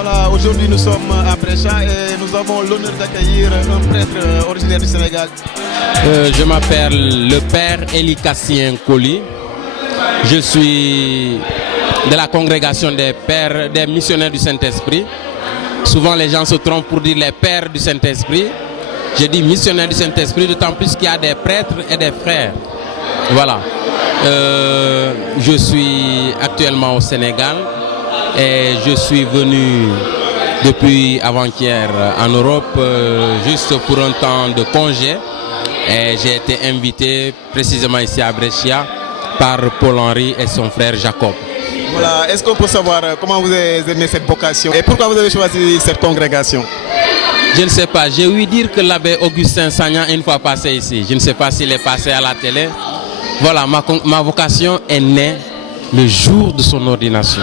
Voilà, aujourd'hui nous sommes à Brescia et nous avons l'honneur d'accueillir un prêtre originaire du Sénégal. Je m'appelle le père Eli Cassien Koli. Je suis de la congrégation des pères, des missionnaires du Saint-Esprit. Souvent les gens se trompent pour dire les pères du Saint-Esprit. Je dis missionnaires du Saint-Esprit, d'autant plus qu'il y a des prêtres et des frères. Voilà. Je suis actuellement au Sénégal et je suis venu depuis avant-hier en Europe juste pour un temps de congé. Et j'ai été invité précisément ici à Brescia par Paul-Henri et son frère Jacob. Voilà, est-ce qu'on peut savoir comment vous avez aimé cette vocation et pourquoi vous avez choisi cette congrégation? Je ne sais pas, j'ai ouï dire que l'abbé Augustin Sagnan est une fois passé ici. Je ne sais pas s'il est passé à la télé. Voilà, ma vocation est née le jour de son ordination.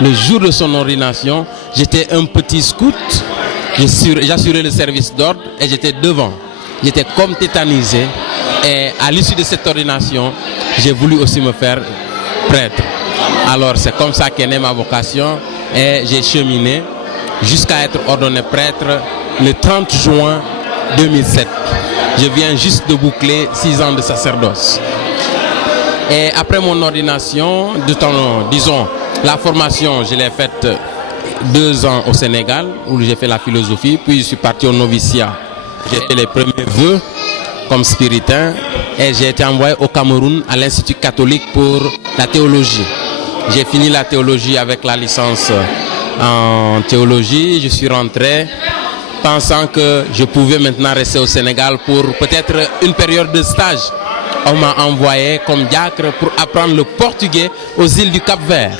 Le jour de son ordination, j'étais un petit scout, j'assurais le service d'ordre et j'étais devant. J'étais comme tétanisé et à l'issue de cette ordination, j'ai voulu aussi me faire prêtre. Alors c'est comme ça qu'est née ma vocation et j'ai cheminé jusqu'à être ordonné prêtre le 30 juin 2007. Je viens juste de boucler 6 ans de sacerdoce. Et après mon ordination, disons, la formation, je l'ai faite 2 ans au Sénégal, où j'ai fait la philosophie, puis je suis parti au noviciat. J'ai fait les premiers vœux comme spiritain et j'ai été envoyé au Cameroun à l'Institut catholique pour la théologie. J'ai fini la théologie avec la licence en théologie. Je suis rentré pensant que je pouvais maintenant rester au Sénégal pour peut-être une période de stage. On m'a envoyé comme diacre pour apprendre le portugais aux îles du Cap-Vert.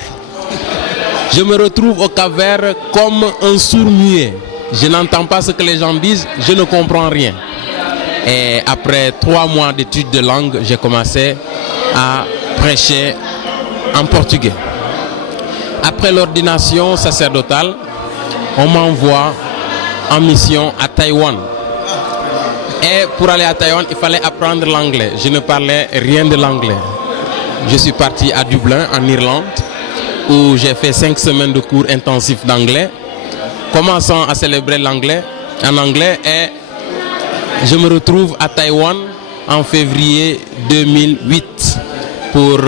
Je me retrouve au Cap-Vert comme un sourd-muet. Je n'entends pas ce que les gens disent, je ne comprends rien. Et après 3 mois d'études de langue, j'ai commencé à prêcher en portugais. Après l'ordination sacerdotale, on m'envoie en mission à Taïwan. Et pour aller à Taïwan, il fallait apprendre l'anglais. Je ne parlais rien de l'anglais. Je suis parti à Dublin, en Irlande, où j'ai fait 5 semaines de cours intensifs d'anglais, commençant à célébrer l'anglais en anglais, et je me retrouve à Taïwan en février 2008 pour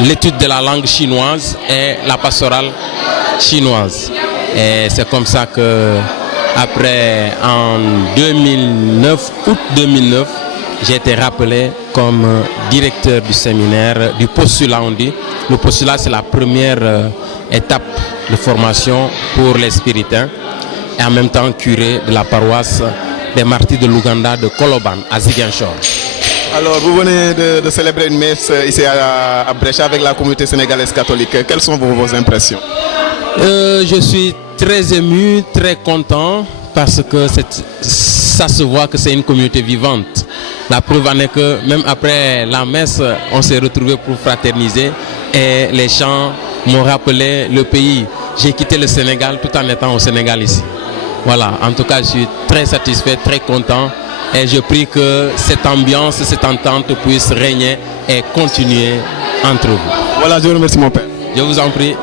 l'étude de la langue chinoise et la pastorale chinoise. Et c'est comme ça que, après, en 2009, août 2009, j'ai été rappelé comme directeur du séminaire, du postulat on dit. Le postulat, c'est la première étape de formation pour les spiritains et en même temps curé de la paroisse des martyrs de l'Ouganda de Koloban à Ziguinchor. Alors, vous venez de célébrer une messe ici à Brescia avec la communauté sénégalaise catholique. Quelles sont vos impressions? Je suis très ému, très content parce que ça se voit que c'est une communauté vivante. La preuve en est que même après la messe, on s'est retrouvés pour fraterniser et les chants m'ont rappelé le pays. J'ai quitté le Sénégal tout en étant au Sénégal ici. Voilà, en tout cas, je suis très satisfait, très content et je prie que cette ambiance, cette entente puisse régner et continuer entre vous. Voilà, je vous remercie mon père. Je vous en prie.